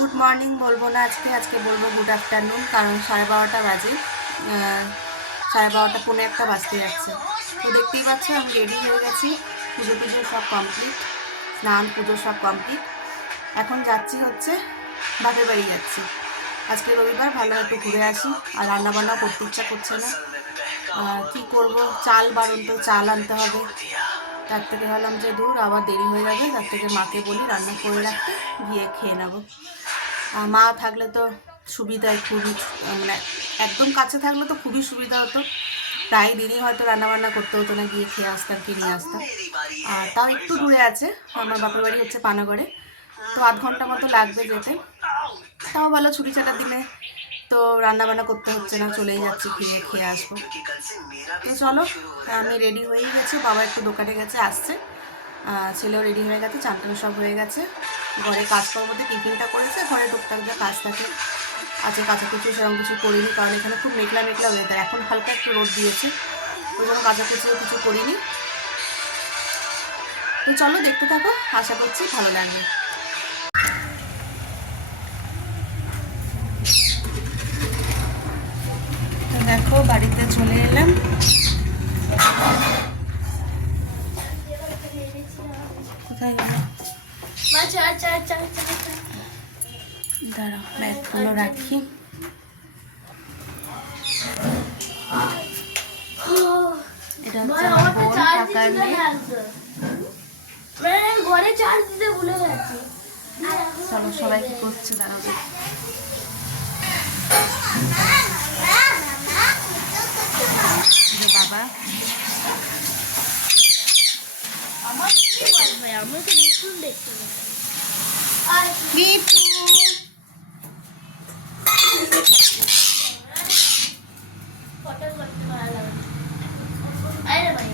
Good morning বলবো না, আজকে বলবো গুড আফটারনুন, কারণ 12:30 বাজে। 12:30 পৌনে একটা বাজতে যাচ্ছে। তো দেখতেই পাচ্ছ আমি রেডি হয়ে গেছি, পুজো সব কমপ্লিট, স্নান পুজো সব কমপ্লিট। এখন যাচ্ছি হচ্ছে বাপের বাড়ি যাচ্ছি। আজকে রবিবার, ভালো একটু ঘুরে আসি। আর রান্নাবান্না করতে ইচ্ছা করছে না, কী করব, চাল বারণ, তো চাল আনতে হবে। তার থেকে ভাবলাম যে দূর, আবার দেরি হয়ে যাবে, তার থেকে মাকে বলি রান্না করে রাখতে, গিয়ে খেয়ে নেবো। মা থাকলে তো সুবিধায় খুবই, মানে একদম কাছে থাকলে তো খুবই সুবিধা হতো। প্রায় দিনই হয়তো রান্নাবান্না করতে হতো না, গিয়ে খেয়ে আসতাম কি নিয়ে আসতাম। আর তাও একটু দূরে আছে, আমার বাপের বাড়ি হচ্ছে পানাগড়ে, তো আধ ঘন্টা মতো লাগবে যেতে। তাও ভালো, ছুটি ছাটার দিনে তো রান্নাবান্না করতে হচ্ছে না, চলেই যাচ্ছি, খেয়ে আসবো। তো চলো, আমি রেডি হয়েই গেছি, বাবা একটু দোকানে গেছে, আসছে। ছেলেও রেডি হয়ে গেছে, চানটানো সব হয়ে গেছে। ঘরে কাজকর্মতে টিফিনটা করেছে, ঘরে টুকটাক যা কাজ থাকে আছে, কাচাকুচি সেরকম কিছু করিনি, কারণ এখানে খুব মেঘলা মেঘলা ওয়েদার। এখন হালকা একটু রোদ দিয়েছে, ওই জন্য কাচাকুচিও কিছু করিনি। তো চলো দেখতে থাকো, আশা করছি ভালো লাগবে। তো দেখো বাড়িতে চলে এলাম। কোথায় গেল? দাঁড়াও, ব্যাগগুলো রাখি। এটা হচ্ছে আমার বোন, টাকার মেয়ে। ঘরে চার্জ দিতে ভুলে গেছি। চলো, সবাই কি করছে দাঁড়াও। বাবা আমার কি বলবে, আমি তো নতুন দেখছি। আর বিপু ফটো করতে ভালো লাগে। আরে ভাই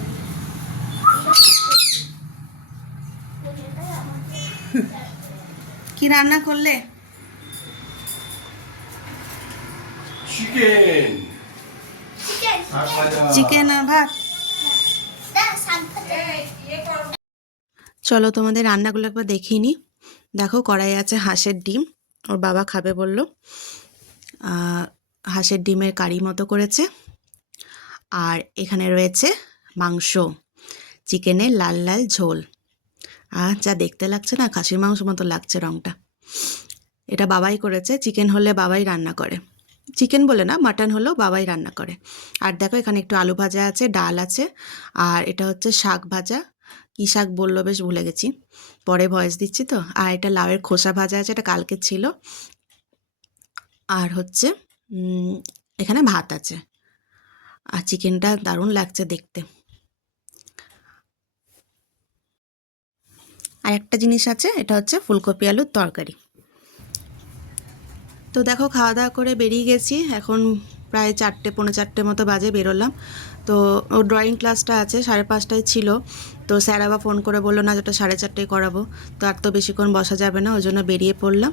কি রান্না করলে? চিকেন চিকেন চিকেন আর ভাত। চলো তোমাদের রান্নাগুলো একবার দেখিয়ে নিই। দেখো, কড়াই আছে হাঁসের ডিম, ওর বাবা খাবে বললো। হাঁসের ডিমের কারি মতো করেছে। আর এখানে রয়েছে মাংস, চিকেনের লাল লাল ঝোল। যা দেখতে লাগছে না, খাসির মাংস মতো লাগছে রঙটা। এটা বাবাই করেছে, চিকেন হলে বাবাই রান্না করে, চিকেন বলে না, মাটন হলেও বাবাই রান্না করে। আর দেখো এখানে একটু আলু ভাজা আছে, ডাল আছে, আর এটা হচ্ছে শাক ভাজা। কী শাক বললো বেশ ভুলে গেছি, পরে ভয়েস দিচ্ছি তো। আর এটা লাউয়ের খোসা ভাজা আছে, এটা কালকে ছিল। আর হচ্ছে এখানে ভাত আছে। আর চিকেনটা দারুণ লাগছে দেখতে। আর একটা জিনিস আছে, এটা হচ্ছে ফুলকপি আলুর তরকারি। তো দেখো, খাওয়া দাওয়া করে বেরিয়ে গেছি, এখন প্রায় 4টে পৌনে 4টে মতো বাজে বেরোলাম। তো ওর ড্রয়িং ক্লাসটা আছে 5:30টায় ছিল, তো স্যার আবার ফোন করে বললো না, যেটা 4:30টায় করাবো। তো আর তো বেশিক্ষণ বসা যাবে না, ওই জন্য বেরিয়ে পড়লাম।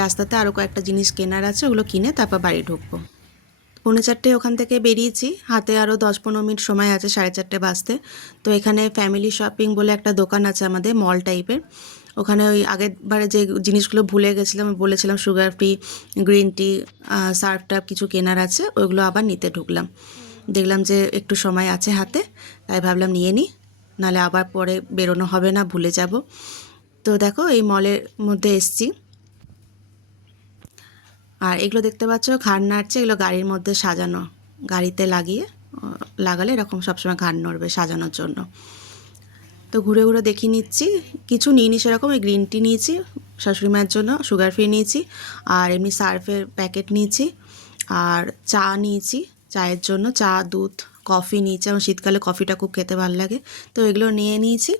রাস্তাতে আরও কয়েকটা জিনিস কেনার আছে, ওগুলো কিনে তারপর বাড়ি ঢুকবো। পৌনে 4টায় ওখান থেকে বেরিয়েছি, হাতে আরও 10-15 মিনিট সময় আছে 4:30 বাজতে। তো এখানে ফ্যামিলি শপিং বলে একটা দোকান আছে আমাদের, মল টাইপের। ওখানে ওই আগের বারে যে জিনিসগুলো ভুলে গেছিলাম, বলেছিলাম sugar free green tea, Surf turf কিছু কেনার আছে, ওইগুলো আবার নিতে ঢুকলাম। দেখলাম যে একটু সময় আছে হাতে, তাই ভাবলাম নিয়ে নিই, নাহলে আবার পরে বেরোনো হবে না, ভুলে যাব। তো দেখো এই মলের মধ্যে এসছি। আর এগুলো দেখতে পাচ্ছ ঘাড় নাড়ছে, এগুলো গাড়ির মধ্যে সাজানো, গাড়িতে লাগালে এরকম সবসময় ঘাড় নড়বে সাজানোর জন্য। তো ঘুরে ঘুরে দেখিয়ে নিচ্ছি, কিছু নিইনি সেরকম। এই গ্রিন টি নিয়েছি শাশুড়ি মায়ের জন্য, সুগার ফ্রি নিয়েছি, আর এমনি সার্ফের প্যাকেট নিয়েছি, আর চা নিয়েছি চায়ের জন্য, চা দুধ কফি নিয়েছি, আমার শীতকালে কফিটা খুব খেতে ভালো লাগে, তো এগুলো নিয়ে নিয়েছি।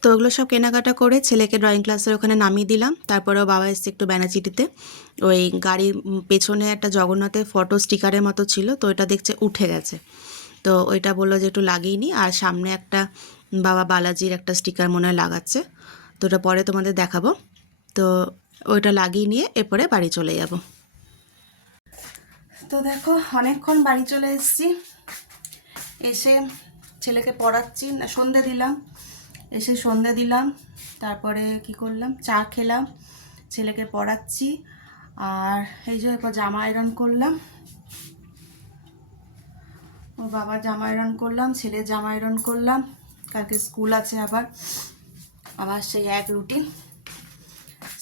তো ওগুলো সব কেনাকাটা করে ছেলেকে ড্রয়িং ক্লাসের ওখানে নামিয়ে দিলাম। তারপরেও বাবা এসছে একটু ব্যানাচিটিতে, ওই গাড়ির পেছনে একটা জগন্নাথের ফটো স্টিকারের মতো ছিল, তো ওইটা দেখছে উঠে গেছে, তো ওইটা বললো যে একটু লাগিয়ে নিই। আর সামনে একটা বাবা বালাজির একটা স্টিকার মনে হয় লাগাচ্ছে, তো ওটা পরে তোমাদের দেখাবো। তো ওইটা লাগিয়ে নিয়ে এরপরে বাড়ি চলে যাব। তো দেখো অনেকক্ষণ বাড়ি চলে এসেছি, এসে ছেলেকে পড়াচ্ছি, না সন্ধে দিলাম, তারপরে কি করলাম, চা খেলাম। ছেলেকে পড়াচ্ছি। আর এই যে এরপর জামা আয়রন করলাম, ও বাবার জামা আয়রন করলাম, ছেলের জামা আয়রন করলাম। কালকে স্কুল আছে, আবার সেই এক রুটিন,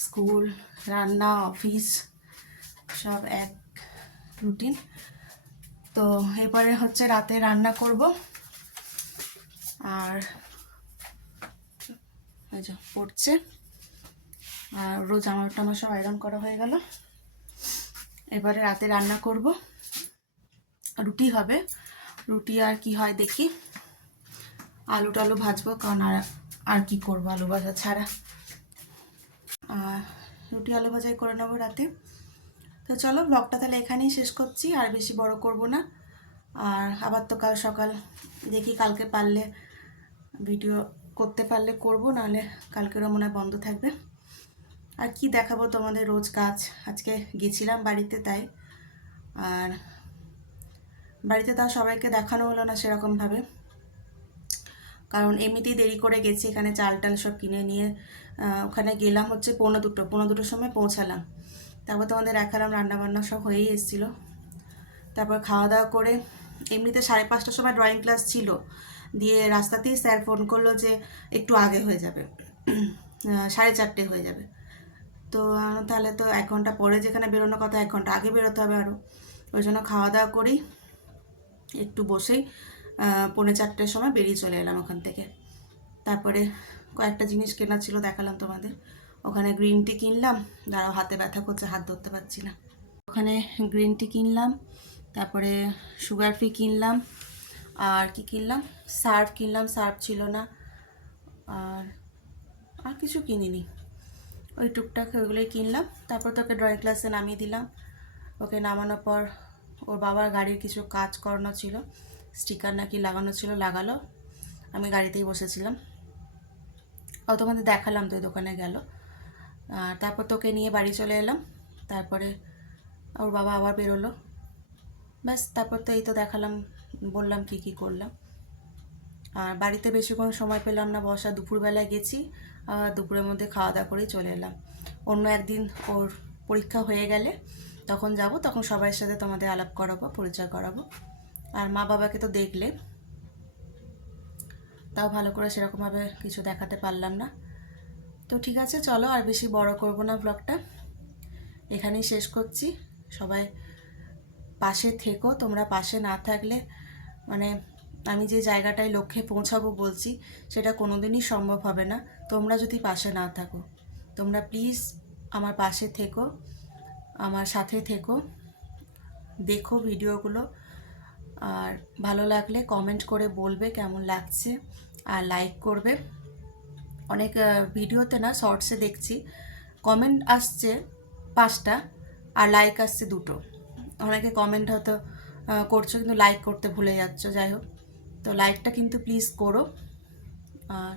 স্কুল, রান্না, অফিস, সব এক রুটিন। তো এবারে হচ্ছে রাতে রান্না করব। আর এই যে পড়ছে, আর রোজ জামা টামা সব আয়রন করা হয়ে গেল। এবারে রাতে রান্না করব, রুটি হবে। রুটি আর কি হয় দেখি, আলু টালু ভাজবো, কারণ আর কি করবো আলু ভাজা ছাড়া। রুটি আলু ভাজাই করে নেবো রাতে। তো চলো, ব্লগটা তাহলে এখানেই শেষ করছি, আর বেশি বড় করব না। আর আবার তো কাল সকাল দেখি, কালকে পারলে ভিডিও করতে পারলে করব, নাহলে কালকেরও মনে হয় বন্ধ থাকবে। আর কি দেখাবো তোমাদের, রোজ কাজ। আজকে গেছিলাম বাড়িতে, তাই। আর বাড়িতে তাও সবাইকে দেখানো হলো না সেরকমভাবে, কারণ এমনিতেই দেরি করে গেছি। এখানে চাল টাল সব কিনে নিয়ে ওখানে গেলাম হচ্ছে 1:45 সময় পৌঁছালাম। তারপর তোমাদের দেখালাম রান্নাবান্না সব হয়েই এসেছিলো। তারপর খাওয়া দাওয়া করে, এমনিতে 5:30টার সময় ড্রয়িং ক্লাস ছিল, দিয়ে রাস্তাতেই স্যার ফোন করলো যে একটু আগে হয়ে যাবে, 4:30 হয়ে যাবে। তো তাহলে তো 1 ঘন্টা পরে যেখানে বেরোনোর কথা, 1 ঘন্টা আগে বেরোতে হবে আরও। ওই জন্য খাওয়া দাওয়া করেই একটু বসেই 3:45টার সময় বেরিয়ে চলে এলাম ওখান থেকে। তারপরে কয়েকটা জিনিস কেনা ছিল, দেখালাম তোমাদের। ওখানে গ্রিন টি কিনলাম, দাঁড়াও হাতে ব্যথা করছে, হাত ধরতে পারছি না। ওখানে গ্রিন টি কিনলাম, তারপরে সুগার ফ্রি কিনলাম, আর কি কিনলাম, সার্ফ কিনলাম, সার্ফ ছিল না। আর কিছু কিনিনি, ওই টুকটাক ওইগুলোই কিনলাম। তারপর তোকে ড্রয়িং ক্লাসে নামিয়ে দিলাম। ওকে নামানোর পর ওর বাবার গাড়ির কিছু কাজ করানো ছিল, স্টিকার নাকি লাগানো ছিল, লাগালো। আমি গাড়িতেই বসেছিলাম, তোমাদের দেখালাম তো, ওই দোকানে গেল। আর তারপর তোকে নিয়ে বাড়ি চলে এলাম। তারপরে ওর বাবা আবার বেরোলো, ব্যাস। তারপর তো এই তো দেখালাম, বললাম কি কি করলাম। আর বাড়িতে বেশিক্ষণ সময় পেলাম না বসা, দুপুরবেলায় গেছি, দুপুরের মধ্যে খাওয়া দাওয়া করেই চলে এলাম। অন্য একদিন ওর পরীক্ষা হয়ে গেলে তখন যাব, তখন সবার সাথে তোমাদের আলাপ করাবো, পরিচয় করাবো। আর মা বাবাকে তো দেখলে, তাও ভালো করে সেরকমভাবে কিছু দেখাতে পারলাম না। তো ঠিক আছে, চলো আর বেশি বড় করব না ব্লগটা, এখানেই শেষ করছি। সবাই পাশে থেকো, তোমরা পাশে না থাকলে মানে আমি যে জায়গাটায় লক্ষ্যে পৌঁছাবো বলছি, সেটা কোনোদিনই সম্ভব হবে না তোমরা যদি পাশে না থাকো। তোমরা প্লিজ আমার পাশে থেকো, আমার সাথে থেকো, দেখো ভিডিওগুলো। আর ভালো লাগলে কমেন্ট করে বলবে কেমন লাগছে, আর লাইক করবে। অনেক ভিডিওতে না, শর্টসে দেখছি কমেন্ট আসছে 5টা আর লাইক আসছে 2টো। অনেকে কমেন্ট হয়তো করছো, কিন্তু লাইক করতে ভুলে যাচ্ছ। যাই হোক, তো লাইকটা কিন্তু প্লিজ করো। আর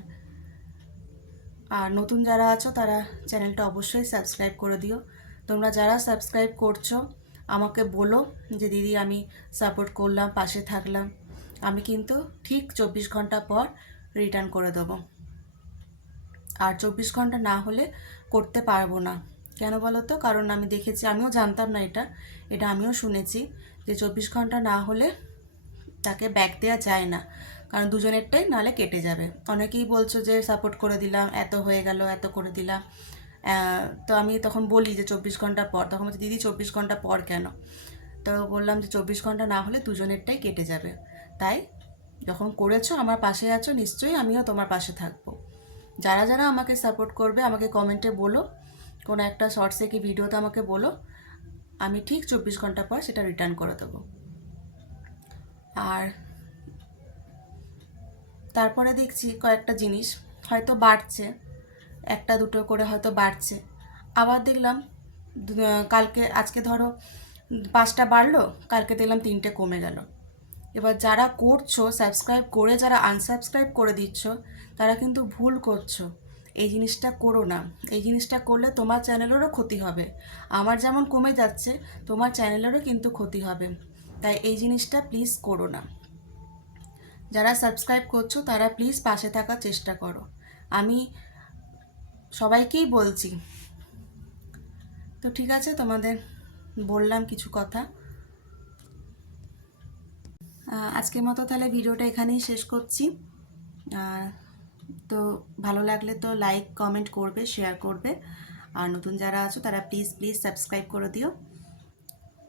আর নতুন যারা আছো তারা চ্যানেলটা অবশ্যই সাবস্ক্রাইব করে দিও। তোমরা যারা সাবস্ক্রাইব করছো আমাকে বলো যে দিদি আমি সাপোর্ট করলাম, পাশে থাকলাম। আমি কিন্তু ঠিক 24 ঘন্টা পর রিটার্ন করে দেবো। আর 24 ঘন্টা না হলে করতে পারবো না। কেন বলো তো? কারণ আমি দেখেছি, আমিও জানতাম না এটা আমিও শুনেছি যে 24 ঘন্টা না হলে তাকে ব্যাক দেওয়া যায় না, কারণ দুজনেরটাই নাহলে কেটে যাবে। অনেকেই বলছো যে সাপোর্ট করে দিলাম, এত হয়ে গেল, এত করে দিলাম। তো আমি তখন বলি যে 24 ঘন্টা পর, তখন বলছি দিদি 24 ঘন্টা পর কেন? তো বললাম যে 24 ঘন্টা না হলে দুজনেরটাই কেটে যাবে। তাই যখন করেছো, আমার পাশে আছো, নিশ্চয়ই আমিও তোমার পাশে থাকবো। যারা যারা আমাকে সাপোর্ট করবে আমাকে কমেন্টে বলো, কোনো একটা শর্টসে কি ভিডিওতে আমাকে বলো, আমি ঠিক 24 ঘন্টা পর সেটা রিটার্ন করে দেবো। আর তারপরে দেখছি কয়েকটা জিনিস হয়তো বাড়ছে, 1-2 করে হয়তো বাড়ছে। আবার দেখলাম কালকে, আজকে ধরো 5টা বাড়লো, কালকে দেখলাম 3টে কমে গেল। এবার যারা করছো সাবস্ক্রাইব করে, যারা আনসাবস্ক্রাইব করে দিচ্ছ, তারা কিন্তু ভুল করছো। এই জিনিসটা করো না। এই জিনিসটা করলে তোমার চ্যানেলেরও ক্ষতি হবে। আমার যেমন কমে যাচ্ছে, তোমার চ্যানেলেরও কিন্তু ক্ষতি হবে। তাই এই জিনিসটা প্লিজ করো না। যারা সাবস্ক্রাইব করছো তারা প্লিজ পাশে থাকার চেষ্টা করো। আমি সবাইকেই বলছি তো ঠিক আছে, তোমাদের বললাম কিছু কথা। আজকের মতো তাহলে ভিডিওটা এখানেই শেষ করছি। তো ভালো লাগলে তো লাইক কমেন্ট করবে, শেয়ার করবে, আর নতুন যারা আছো তারা প্লিজ প্লিজ সাবস্ক্রাইব করে দিও।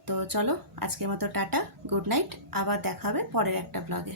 তো চলো আজকের মতো টাটা, গুড নাইট, আবার দেখা হবে পরের একটা ব্লগে।